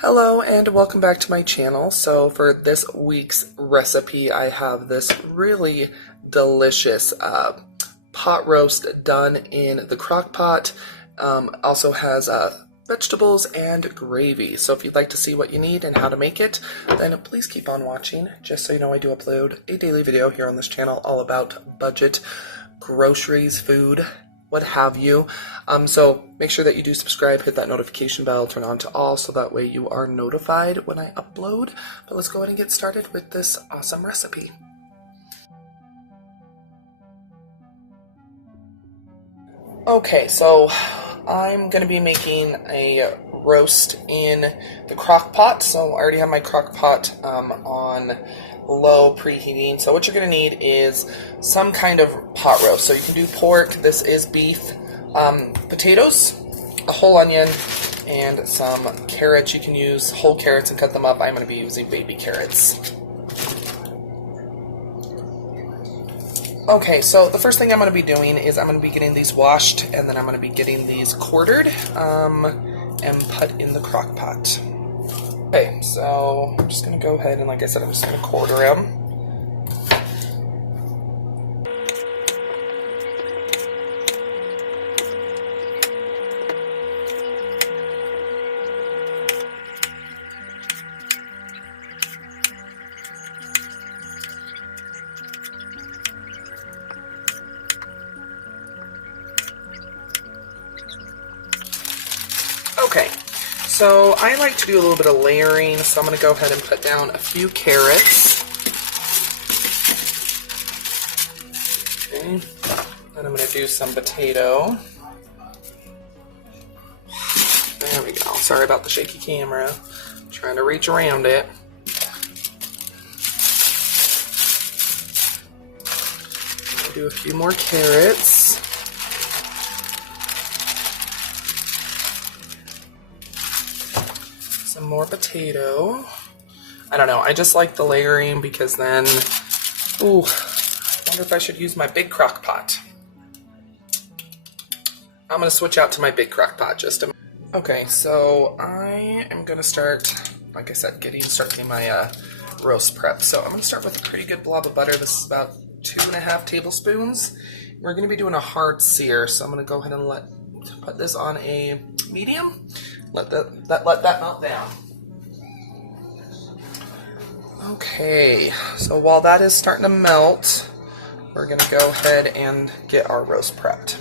Hello and welcome back to my channel. So for this week's recipe, I have this really delicious pot roast done in the crock pot. Also has vegetables and gravy. So if you'd like to see what you need and how to make it, then please keep on watching. Just so you know, I do upload a daily video here on this channel all about budget groceries, food, what have you. So make sure that you do subscribe, hit that notification bell, turn on to all, so that way you are notified when I upload. But let's go ahead and get started with this awesome recipe. Okay, so I'm going to be making a roast in the crock pot. So I already have my crock pot on low preheating. So what you're going to need is some kind of pot roast. So you can do pork, this is beef, potatoes, a whole onion, and some carrots. You can use whole carrots and cut them up. I'm going to be using baby carrots. Okay, so the first thing I'm going to be doing is I'm going to be getting these washed, and then I'm going to be getting these quartered and put in the crock pot. Okay, so I'm just going to go ahead and, like I said, I'm just going to quarter them. Okay, so I like to do a little bit of layering, so I'm going to go ahead and put down a few carrots. Okay, then I'm going to do some potato. There we go. Sorry about the shaky camera. I'm trying to reach around it. I'll do a few more carrots. Some more potato. I don't know, I just like the layering because then, ooh, I wonder if I should use my big crock pot. I'm gonna switch out to my big crock pot just a minute. Okay, so I am gonna start, like I said, start getting my roast prep. So I'm gonna start with a pretty good blob of butter. This is about 2.5 tablespoons. We're gonna be doing a hard sear, so I'm gonna go ahead and put this on a medium. Let that melt down. Okay, so while that is starting to melt, we're going to go ahead and get our roast prepped.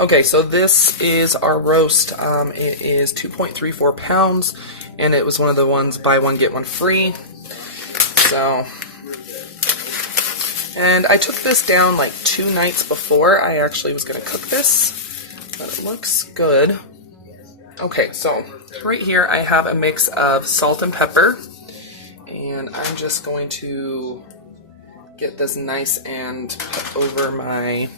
Okay, so this is our roast. It is 2.34 pounds, and it was one of the ones buy one get one free. So, and I took this down like 2 nights before I actually was going to cook this, but it looks good. Okay, so right here I have a mix of salt and pepper, and I'm just going to get this nice and put over my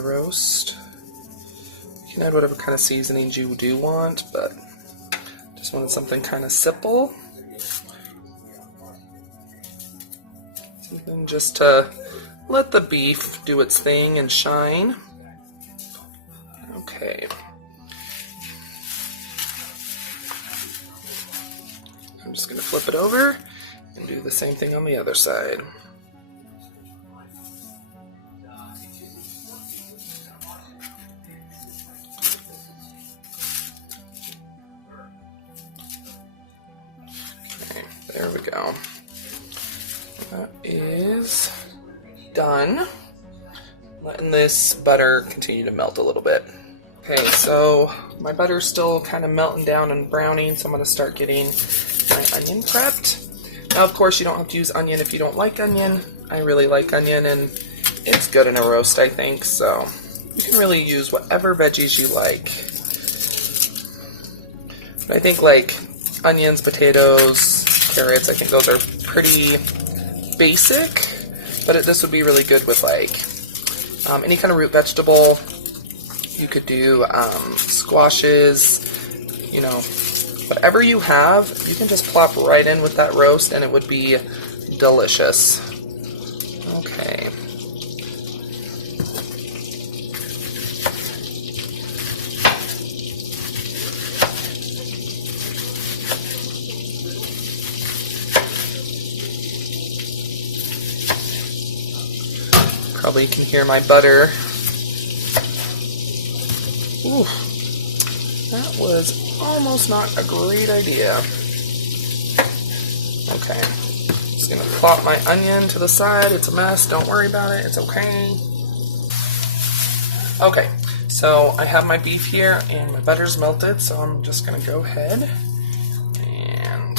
roast. You can add whatever kind of seasonings you do want, but just wanted something kind of simple. Something just to let the beef do its thing and shine. Okay. I'm just going to flip it over and do the same thing on the other side. There we go. That is done. Letting this butter continue to melt a little bit. Okay, so my butter's still kind of melting down and browning, so I'm going to start getting my onion prepped. Now, of course, you don't have to use onion if you don't like onion. I really like onion, and it's good in a roast, I think, so you can really use whatever veggies you like. But I think like onions, potatoes, carrots, I think those are pretty basic, but this would be really good with like any kind of root vegetable. You could do squashes, you know, whatever you have, you can just plop right in with that roast and it would be delicious. Okay. Probably can hear my butter. Ooh, that was almost not a great idea. Okay, just gonna plop my onion to the side. It's a mess, don't worry about it, it's okay. Okay, so I have my beef here and my butter's melted, so I'm just gonna go ahead and,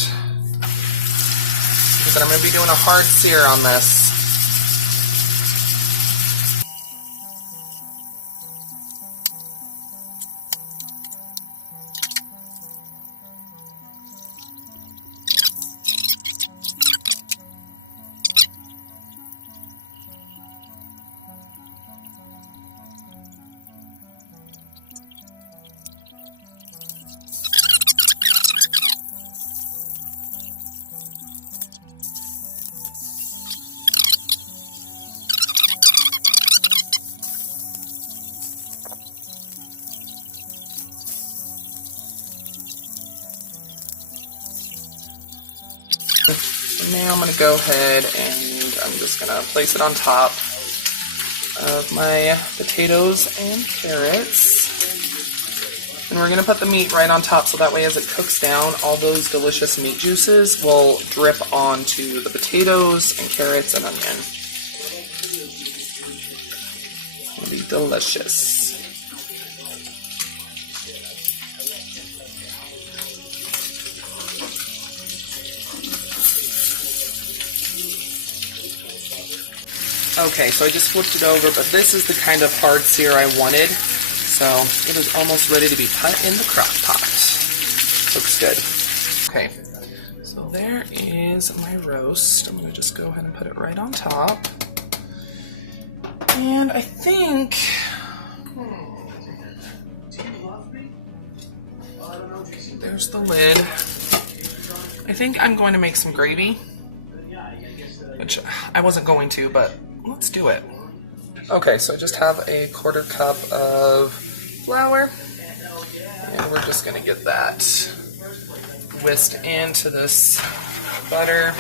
because I'm gonna be doing a hard sear on this. Now I'm going to go ahead and I'm just going to place it on top of my potatoes and carrots. And we're going to put the meat right on top so that way as it cooks down, all those delicious meat juices will drip onto the potatoes and carrots and onion. It's going to be delicious. Okay, so I just flipped it over, but this is the kind of hard sear I wanted. So it is almost ready to be put in the crock pot. Looks good. Okay, so there is my roast. I'm going to just go ahead and put it right on top. And I think... There's the lid. I think I'm going to make some gravy. Which I wasn't going to, but let's do it. Okay, so I just have a 1/4 cup of flour, and we're just going to get that whisked into this butter.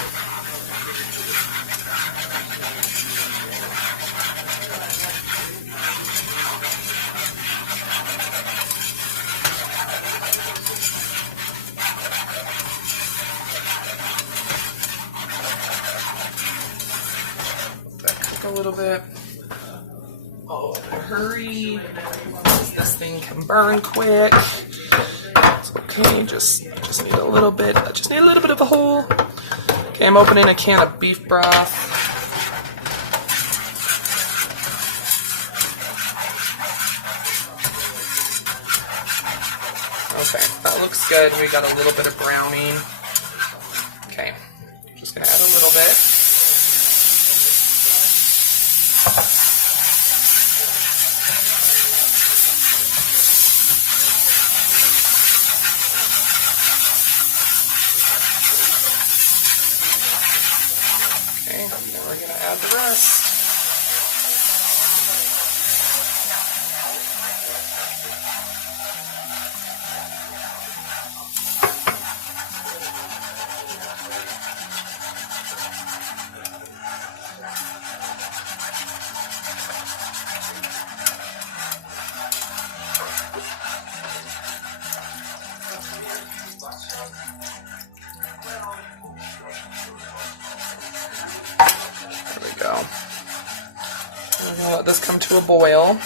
A little bit. Oh, hurry. This thing can burn quick. It's okay, just need a little bit. I just need a little bit of a hole. Okay, I'm opening a can of beef broth. Okay, that looks good. We got a little bit of browning. Okay, just gonna add a little bit. Okay, now we're going to add the rest. There we go. I'm going to let this come to a boil.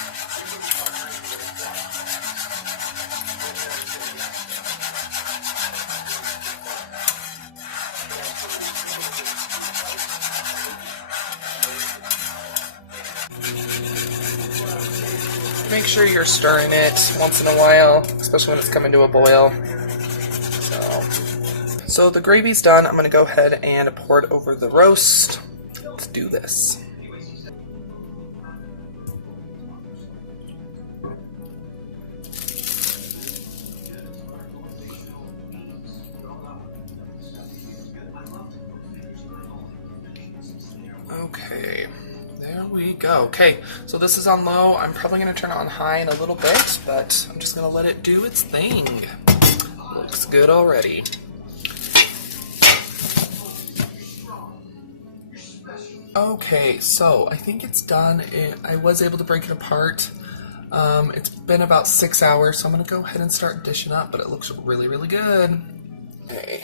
Make sure you're stirring it once in a while, especially when it's coming to a boil. So the gravy's done. I'm going to go ahead and pour it over the roast. Let's do this. go. Okay, so this is on low. I'm probably going to turn it on high in a little bit, but I'm just going to let it do its thing. Looks good already. Okay, so I think it's done. I was able to break it apart. It's been about 6 hours, so I'm going to go ahead and start dishing up, but it looks really, really good. Okay.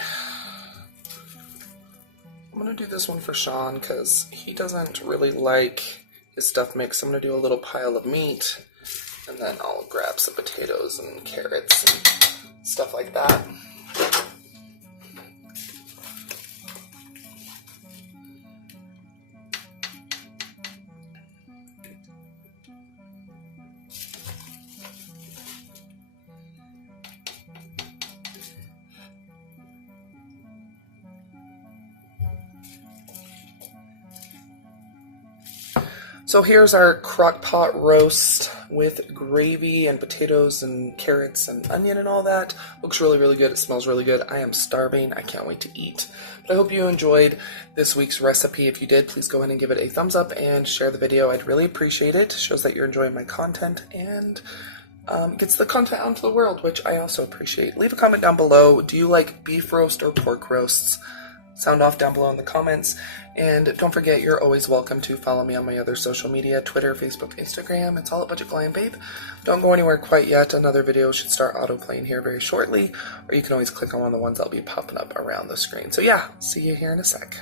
I'm going to do this one for Sean because he doesn't really like his stuff mixed. I'm going to do a little pile of meat, and then I'll grab some potatoes and carrots and stuff like that. So here's our crock-pot roast with gravy and potatoes and carrots and onion and all that. Looks really, really good. It smells really good. I am starving. I can't wait to eat. But I hope you enjoyed this week's recipe. If you did, please go ahead and give it a thumbs up and share the video. I'd really appreciate it. It shows that you're enjoying my content and gets the content out into the world, which I also appreciate. Leave a comment down below. Do you like beef roast or pork roasts? Sound off down below in the comments. And don't forget, you're always welcome to follow me on my other social media, Twitter, Facebook, Instagram. It's all at Budget Flying Babe. Don't go anywhere quite yet. Another video should start autoplaying here very shortly, or you can always click on one of the ones that'll be popping up around the screen. So yeah, see you here in a sec.